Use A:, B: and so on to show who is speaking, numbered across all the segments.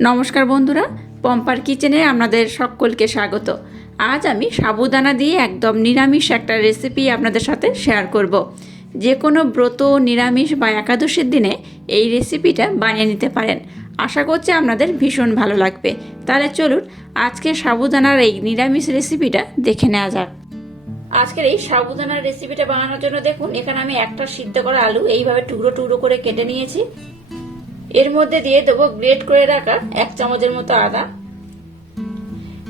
A: নমস্কার বন্ধুরা, পম্পার কিচেনে আপনাদের সকলকে স্বাগত। আজ আমি সাবুদানা দিয়ে একদম নিরামিষ একটা রেসিপি আপনাদের সাথে শেয়ার করব। যে কোনো ব্রত, নিরামিষ বা একাদশীর দিনে এই রেসিপিটা বানিয়ে নিতে পারেন। আশা করছি আপনাদের ভীষণ ভালো লাগবে। তাহলে চলুন আজকে সাবুদানার এই নিরামিষ রেসিপিটা দেখে নেওয়া যাক। আজকের এই সাবুদানার রেসিপিটা বানানোর জন্য দেখুন, এখানে আমি একটা সিদ্ধ করা আলু এইভাবে টুকরো টুকরো করে কেটে নিয়েছি। এর মধ্যে দিয়ে দেবো গ্রেট করে রাখা এক চামচের মতো আদা।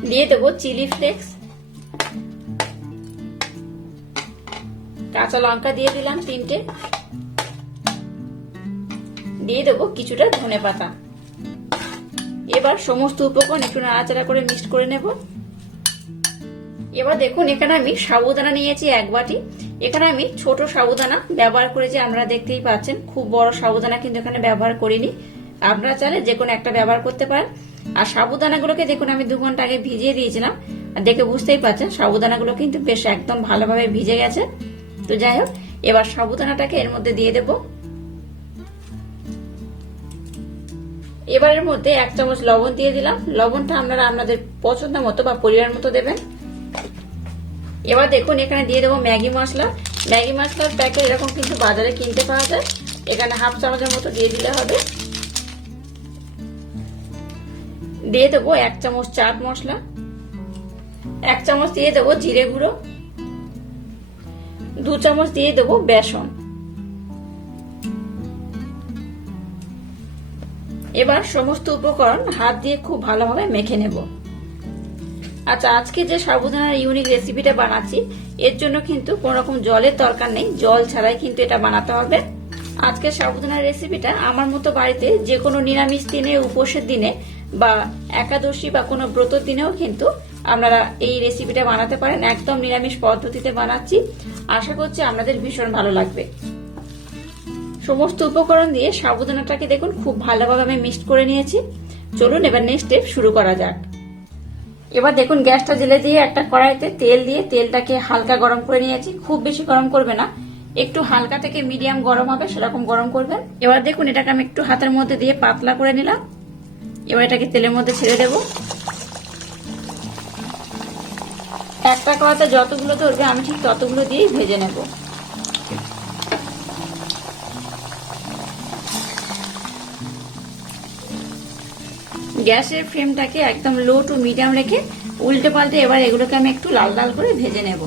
A: দিয়ে দেবো চিলি ফ্লেক্স। কাঁচা লঙ্কা দিয়ে দিলাম তিনটে। দিয়ে দেবো কিছুটা ধনে পাতা এবার সমস্ত উপকরণ একটু নাড়াচাড়া করে মিক্সড করে নেব। এবার দেখুন, এখানে আমি সাবুদানা নিয়েছি এক বাটি। এখানে আমি ছোট সাবুদানা ব্যবহার করেছি আপনারা দেখতেই পাচ্ছেন, খুব বড় সাবুদানা কিন্তু এখানে ব্যবহার করিনি। আপনারা চাইলে যে কোনো একটা ব্যবহার করতে পারেন। আর সাবুদানাগুলোকে দেখুন, আমি দু ঘণ্টা আগে ভিজিয়ে দিয়েছিলাম। আর দেখে বুঝতেই পারছেন সাবুদানাগুলো কিন্তু বেশ একদম ভালোভাবে ভিজে গেছে। তো যাই হোক, এবার সাবুদানাটাকে এর মধ্যে দিয়ে দেব। এবারের মধ্যে এক চামচ লবণ দিয়ে দিলাম। লবণটা আপনারা আপনাদের পছন্দ মতো বা পরিবার মতো দেবেন। এবার দেখুন, এখানে দিয়ে দেবো ম্যাগি মশলা। ম্যাগি মশলার প্যাকেট এরকম কিন্তু বাজারে কিনতে পাওয়া যায়। এখানে হাফ চামচের মতো দিয়ে দিলে হবে। দিয়ে দেবো এক চামচ চাট মশলা। এক চামচ দিয়ে দেবো জিরে গুঁড়ো। দু চামচ দিয়ে দেবো বেসন। এবার সমস্ত উপকরণ হাত দিয়ে খুব ভালোভাবে মেখে নেব। আচ্ছা আজকে যে সাবুদানার ইউনিক রেসিপিটা বানাচ্ছি, এর জন্য কিন্তু কোন রকম জলের দরকার নেই। জল ছাড়াই কিন্তু এটা বানাতে হবে। আজকে সাবুদানার রেসিপিটা আমার মতো বাড়িতে যে কোনো নিরামিষ দিনে, উপোসের দিনে বা একাদশী বা কোনো ব্রতর দিনেও কিন্তু আপনারা এই রেসিপিটা বানাতে পারেন। একদম নিরামিষ পদ্ধতিতে বানাচ্ছি। আশা করছি আপনাদের ভীষণ ভালো লাগবে। সমস্ত উপকরণ দিয়ে সাবুদানাটাকে দেখুন, খুব ভালোভাবে আমি মিক্সড করে নিয়েছি। চলুন এবার নেক্সট স্টেপ শুরু করা যাক। এবার দেখুন গ্যাসটা জেলে দিয়ে একটা কড়াইতে তেল দিয়ে তেলটাকে হালকা গরম করে নিয়েছি। খুব বেশি গরম করবে না। একটু হালকা থেকে মিডিয়াম গরম হবে, সেরকম গরম করবেন। এবার দেখুন, এটাকে আমি একটু হাতের মধ্যে দিয়ে পাতলা করে নিলাম। এবার এটাকে তেলের মধ্যে ছেড়ে দেব। একটা কড়াতে যতগুলো ধরবে, আমি ঠিক ততগুলো দিয়েই ভেজে নেব। গ্যাসের ফ্লেমটাকে একদম লো টু মিডিয়াম রেখে উল্টে পাল্টে এবার এগুলোকে আমি একটু লাল লাল করে ভেজে নেব।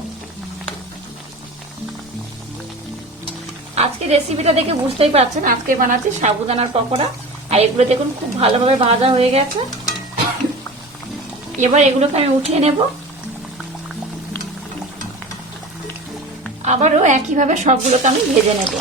A: আজকে রেসিপিটা দেখে বুঝতেই পারছেন, আজকে বানাচ্ছি সাবুদানার পকোড়া। আর এগুলো দেখুন খুব ভালোভাবে ভাজা হয়ে গেছে। এবার এগুলোকে আমি উঠিয়ে নেব। আবারও একইভাবে সবগুলোকে আমি ভেজে নেব।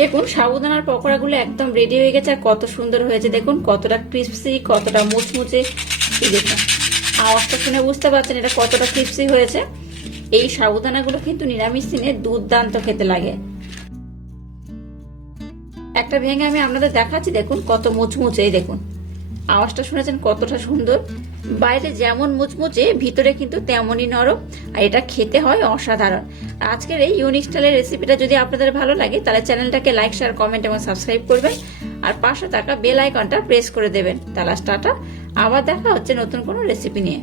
A: দেখুন, সাবুদানার পকোড়াগুলো একদম রেডি হয়ে গেছে, আর কত সুন্দর হয়েছে। দেখুন, কতটা ক্রিস্পি কতটা মুচমুচে। দেখুন, আওয়াজটা শুনে বুঝতে পারছেন এটা কতটা ক্রিস্পি হয়েছে। এই সাবুদানাগুলো কিন্তু নিরামিষ দিনে দুর্দান্ত খেতে লাগে। একটা ভেঙে আমি আপনাদের দেখাচ্ছি, দেখুন, কত মুচমুচে দেখুন। আওয়াজটা শুনেছেন কতটা সুন্দর। বাইরে যেমন মুচমুচে, ভিতরে কিন্তু তেমনই নরম। আর এটা খেতে হয় অসাধারণ। আজকের এই ইউনিক স্টাইলের রেসিপিটা যদি আপনাদের ভালো লাগে, তাহলে চ্যানেলটাকে লাইক শেয়ার কমেন্ট এবং সাবস্ক্রাইব করবেন। আর পাশে থাকা বেল আইকনটা প্রেস করে দেবেন। তাহলে টাটা। আবার দেখা হচ্ছে নতুন কোনো রেসিপি নিয়ে।